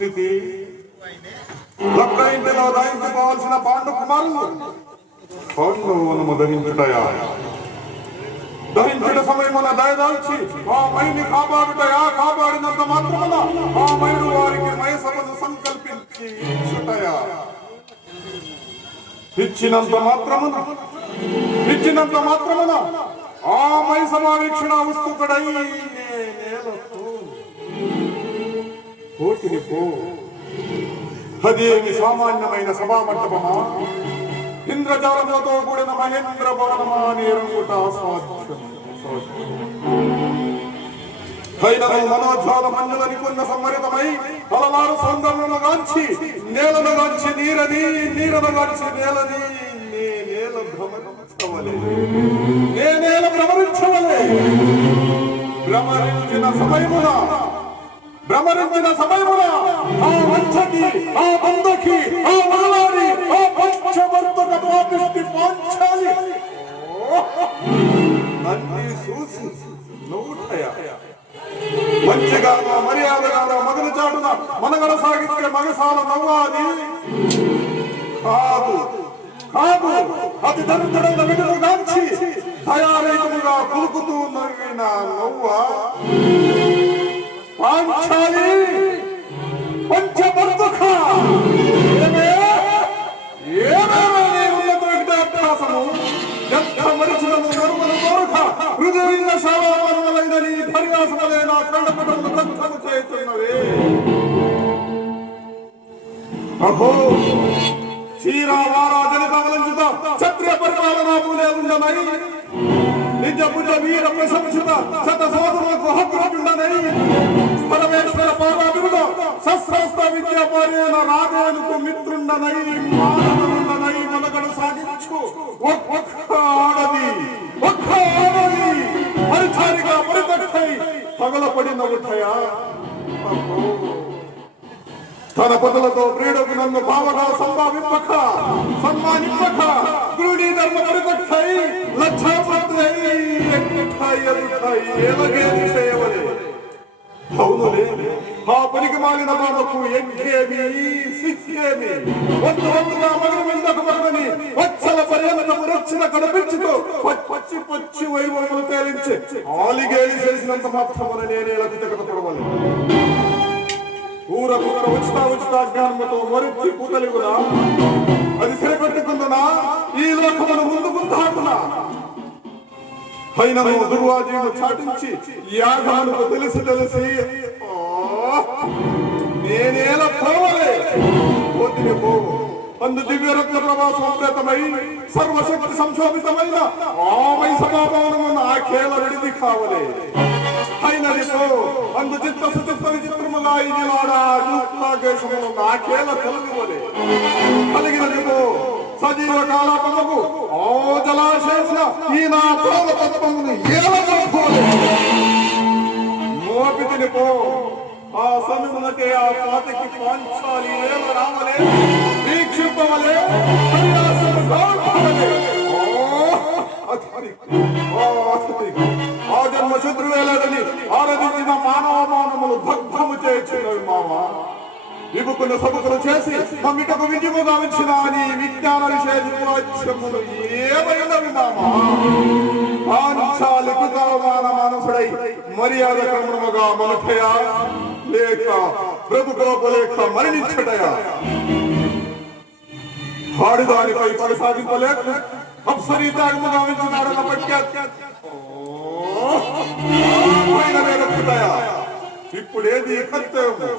స్థితి. ఈ ఇంటిలో దయించుకోవాల్సిన పాండు కుమారులు పాండవులను ధరించుటయా? ధరించిన సమయమున దయదాల్చి ఆ మైని కాపాడుటయా? కాపాడినంత మాత్రమున ఆ మైను వారికి మయసమును సంకల్పించి ఇచ్చుటయా ఇచ్చినంత మాత్రమున ఇచ్చినంత మాత్రమున ఆ మై సమావేక్షణ ఉత్సుకుడై నేలకు కోటిని పో. అదేమి సామాన్యమైన సభా మంటపమా? ఇంద్రజాలములతో కూడిన మహేంద్ర భవనమా అని ఎరుగుట అసాధ్యం. అయినను మనోజ్వాల మంజులని కొన్న సంవరితమై అలవారు సౌందర్యను గాంచి నేలను గాంచి నీరని నీరను గాంచి నేలని నే నేల భ్రమరించవలే. నే నేల భ్రమరించవలే. భ్రమరించిన సమయమున భ్రమరించిన సమయమున ఆ వంచకి ఆ బంధకి ఆ మగవాడి ఆ పంచవర్తక పాపిష్టి పాంచాలి. నన్ను చూసి నవ్వుటయా మంచిగా మర్యాదగా మగను చాటున మనగడ సాగిస్తే మగసాల నవ్వాలి కాదు కాదు అతి దరిద్రుడైన విడుదల గాంచి దయారహితముగా కులుకుతూ నవ్విన నవ్వ? పాంచాలి. పంచబర్తుఖ ఏమే? శాలమైన నీ పర్యాసములే నా కళ్ళపటములు కంఠము చేస్తున్నవే అహో క్షత్రియ పరిపాలన పూలే నిజ వీర ప్రశంసిత శత సోదరులకు హక్కులుండనై పరమేశ్వర పాదాభిరుడ శస్త్రాస్త్ర విద్యా పారేన రాజేనుకు మిత్రుండనై మానవుండనై మనగడు సాగించు ఒక్క ఆడది ఒక్క ఆడది పరిచారిగా పరిదక్షై పగలపడిన ఉఠయా తన పదలతో ప్రేడకు నన్ను భావగా సంభావింపక సన్మానింపక ఎదుటై ఎలగేది చేయవలే? అవునులే ఆ పనికి మాలిన బాబకు ఎక్కేమి సిక్కేమి? వంతు వంతుగా మగని మీదకు మగని వచ్చల పర్యంతము రక్షణ కనిపించుకో. పచ్చి పచ్చి వైభవములు తేలించి ఆలిగేలి చేసినంత మాత్రమున నేనే లభితకత పడవాలి ఊర కూర ఉచిత ఉచిత జ్ఞానముతో మరిచి పూతలిగునా అది సరిపెట్టుకుందనా? ఈ లోకమును ముందుకు దాటునా అయినను దుర్వాజీను చాటించి యాగమునకు తెలిసి తెలిసి నేనేల పోవలే? పోతిని పోవు. అందు దివ్యరత్న ప్రభా సంప్రేతమై సర్వశక్తి సంశోభితమైన ఆమై సమాభావనము నా కేల విడిది కావలే. అయినది పో. అందు చిత్త సుచిత్త విచిత్రముగా ఇది వాడా యుక్తాగేశమును నాకేల కలిగివలే కలిగినది పో. సజీవ కాలాపముకు ఓ జలాశేష ఈ నా పాద తత్వమును ఏలగొట్టుకోలే మోపితిని పో ఆ సమయమునకే ఆ పాతకి పాంచాలి ఏల రావలే విముకులు సముకులు చేసి మమ్మిటకు విజయము గావించిన నీ విజ్ఞాన విషయములు ఏమైనవి మామ పాంచాలికు మానసుడై మర్యాద క్రమముగా మనకయా? లేక బ్రతుకులోపు లేక మరణించటయా? ఆడుదానిపై కొనసాగింపలేక అప్సరీ తాగము గావించినాడు కాబట్టి ఇప్పుడు ఏది కర్తవ్యం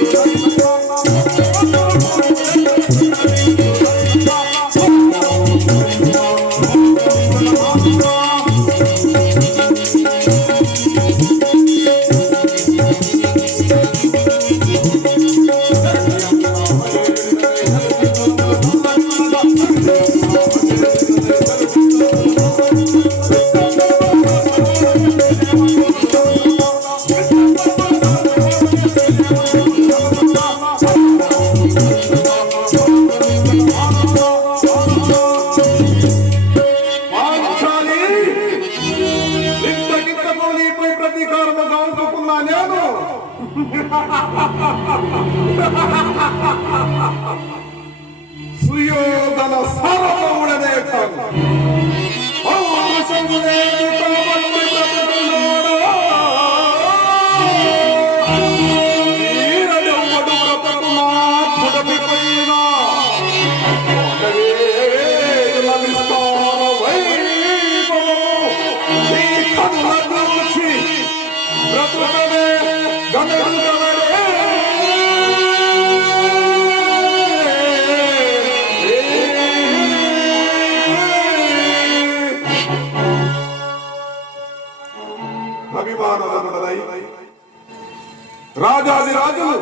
راجول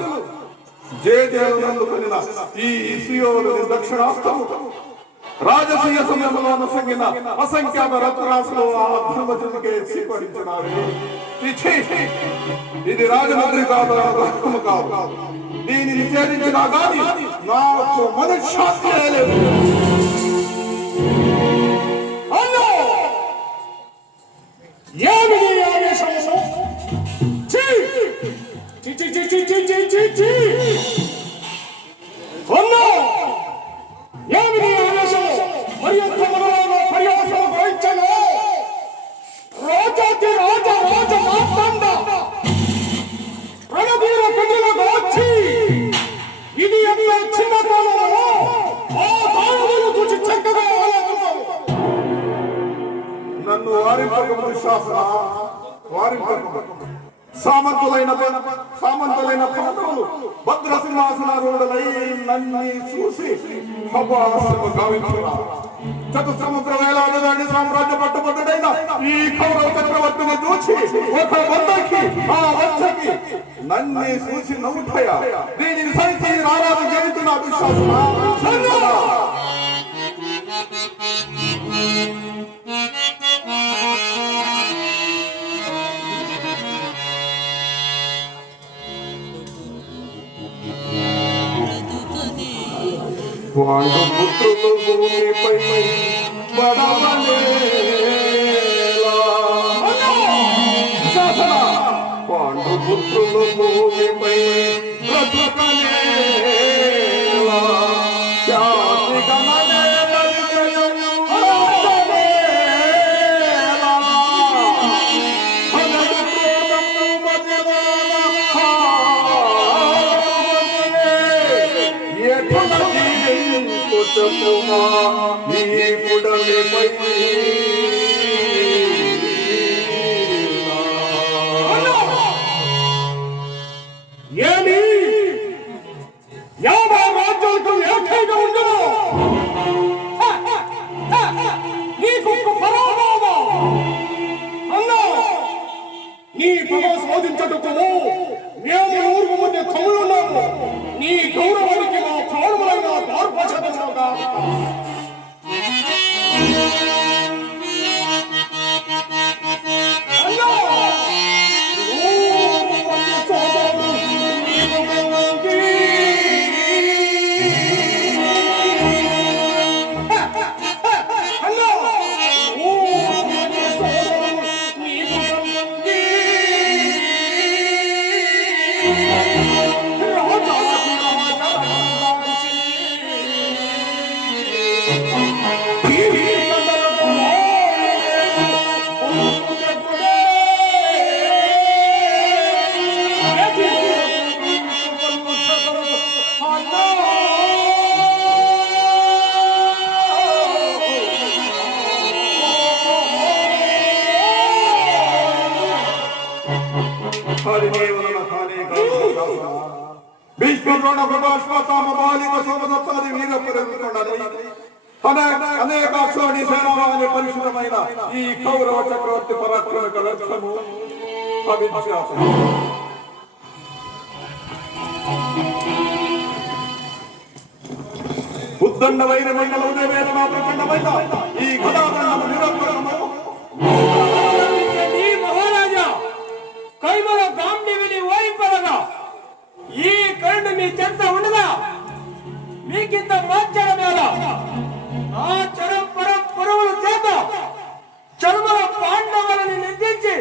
د راجيه اسان کان رتر راشن کي سويڪ స్వీకరించినారు ఇచ్చి, ఇది రాజమంత్రి కాదు రత్నము కాదు దీనిని ఛేదించినా గాని నాకు మనశ్శాంతి లేదు అన్నో ఏమిటి ఈ ఆవేశము వారింపకము శాసన వారింపకము సామంతులైన సామంతులైన పాత్రలు భద్ర సింహాసనారూఢులై చూసి సభాసనము గావించున్నారు. చతుసముద్ర వేలాది దాటి సామ్రాజ్య పట్టుబడ్డైన ఈ కౌరవ చక్రవర్తిని చూసి ఒక వందకి ఆ వంశకి నన్ను చూసి నవ్వుతాయా? దీనిని సైతి రారాజు జరుగుతున్న విశ్వాసం வாழ்வு புற்றுள்ள பூமி பைமை வாழ்வு புற்றுள்ள பூமி జీవించుటకుమా నీ పుడమిపై ఏమి? యాభై రాజ్యాలకు ఏకైక ఉండదు నీకు ఒక అన్నా నీ శోధించటకు హరిదేవుల హాని కాదు. భీష్ముడు ప్రభాష్మతామ బాలిక శివదత్తాది వీర పురవికొండని అనేక అనేక అశ్వాని సేనావాని పరిశుభ్రమైన ఈ కౌరవ చక్రవర్తి పరాక్రమిక వ్యర్థము అవిశ్వాసం ఉద్దండమైన మండల ఉదయవేదన ప్రచండమైన ఈ కథాదండము నిరంతరము మీ చెంత ఉండదా? మీకింత మోచడం మీద ఆ చరం పరం పురుగుల చేత చరుమల పాండవులని నిందించి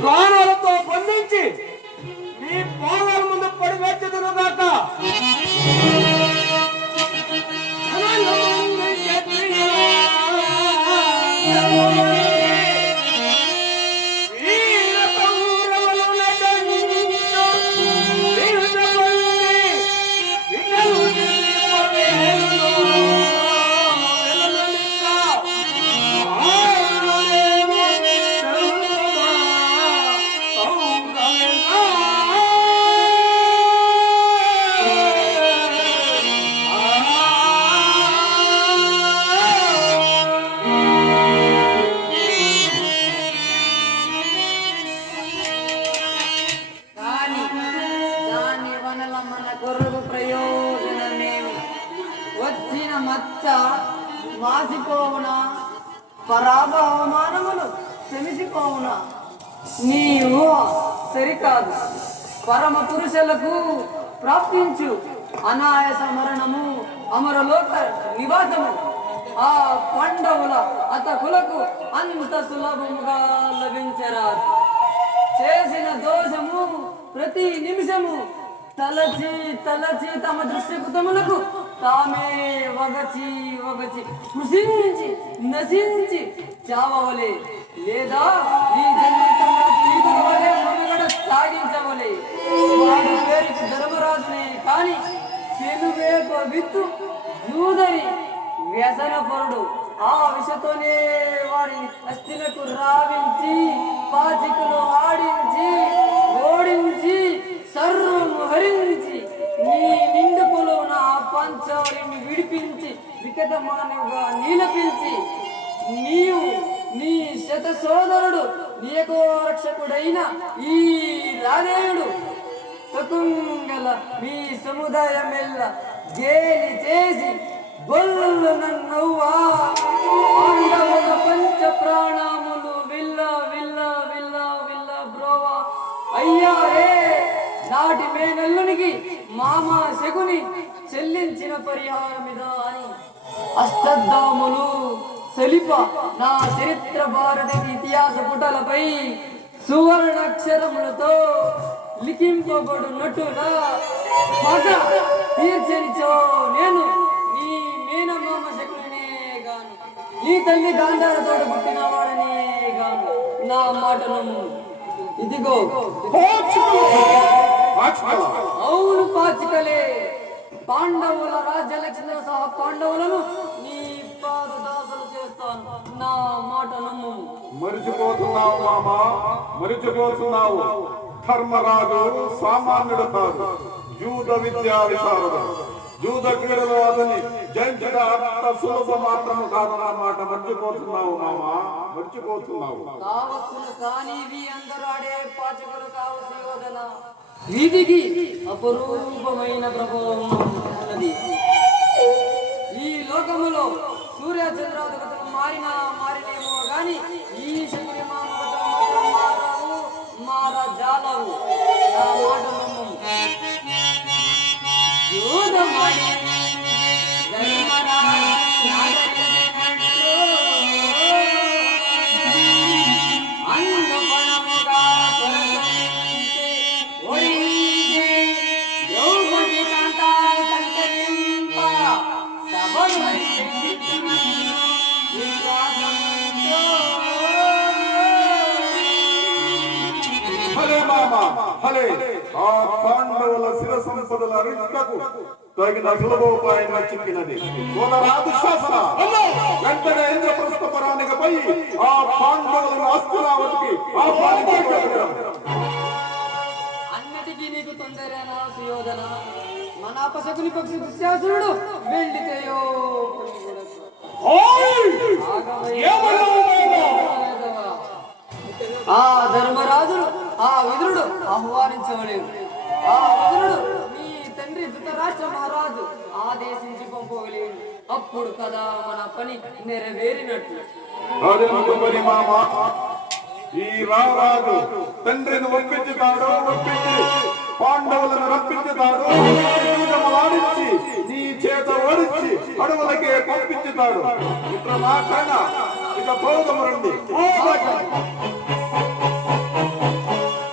ప్రాణాలతో బంధించి మీ పాదాల ముందు పడి అమరలోక నివాసము. ఆ పండవుల అతకులకు అంత సులభముగా లభించరాదు చేసిన దోషము ప్రతి నిమిషము తలచి తలచి తమ దృశ్యకృతములకు తామే వగచి వగచి కృషించి నశించి చావవలే. లేదా ఈ జన్మ సాగించవలే. వాడి పేరుకి ధర్మరాజునే కానీ విత్తు జూదరి వ్యసనపరుడు. ఆ విషతోనే వారి అస్థిలకు రావించి పాచికను ఆడించి ఓడించి సర్వము హరించి నీ నిండు పొలవున పంచవరిని విడిపించి వికటమానవుగా నీలపించి నీవు నీ శత సోదరుడు నీకో రక్షకుడైన ఈ రానేయుడు తకుంగల మీ సముదాయమెల్ల గేలి చేసి గొల్లు నన్నవ్వా. పంచ ప్రాణాములు విల్ల విల్ల విల్ల విల్ల బ్రోవా. అయ్యారే నాటి మేనల్లునికి మామ శకుని చెల్లించిన పరిహారమిదా అని. అష్టద్దాములు సెలిప నా చరిత్ర భారత ఇతిహాస పుటలపై సువర్ణాక్షరములతో లిఖింపబడునట్టుగా పగ తీర్చనిచో నేను నీ మేనమామ శకునే గాను. నీ తల్లి గాంధారతో పుట్టిన వాడనే గాను. నా మాటను ఇదిగో. అవును పాచికలే. పాండవుల రాజ్యలక్ష్మి సహా పాండవులను నీ పాదదాసులు చేస్తాను. నా మాట నమ్ము. మరిచిపోతున్నావు మామా? మరిచిపోతున్నావు. ధర్మరాజు సామాన్యుడు కాదు. జూద విద్యా విశారదు. జూద క్రీడలో అతని జయించడం అంత సులభ మాత్రము కాదన్నమాట. మర్చిపోతున్నావు మామా? మర్చిపోతున్నావు. కావచ్చును కానీ ఇవి అందరూ ఆడే పాచకులు కావు సుయోధన వీటికి అపరూపమైన ప్రభావం ఉన్నది. ఈ లోకములో సూర్య చంద్రాధిపతులు మారినా మారినేమో గాని ఈ శక్తి మార జాలవు నా మాట నమ్ము ఆ పాండవుల శిర సంపదల రిట్లకు తగిన సులభోపాయం చిక్కినది సోదరాదు శాసన వెంటనే ఇంద్రప్రస్థ పరానికి పోయి ఆ పాండవులను అస్తిరావతికి ఆ అన్నిటికీ నీకు తొందరేనా సుయోధన? మన అపశకుని పక్షి దుశ్శాసురుడు వెళ్ళితేయో ఆ ధర్మరాజును ఆ విదురుడు ఆహ్వానించవలేదు. ఆ విదురుడు మీ తండ్రి ధృతరాష్ట్ర మహారాజు ఆదేశించి పంపగలేడు అప్పుడు కదా మన పని నెరవేరినట్లు ఈ రారాజు తండ్రిని ఒప్పించుతాడు ఒప్పించి పాండవులను రప్పించుతాడు యుద్ధములాడించి నీ చేత ఓడించి అడవులకే పంపించుతాడు. ఇట్లా నాకైనా ఇక పోదము రండి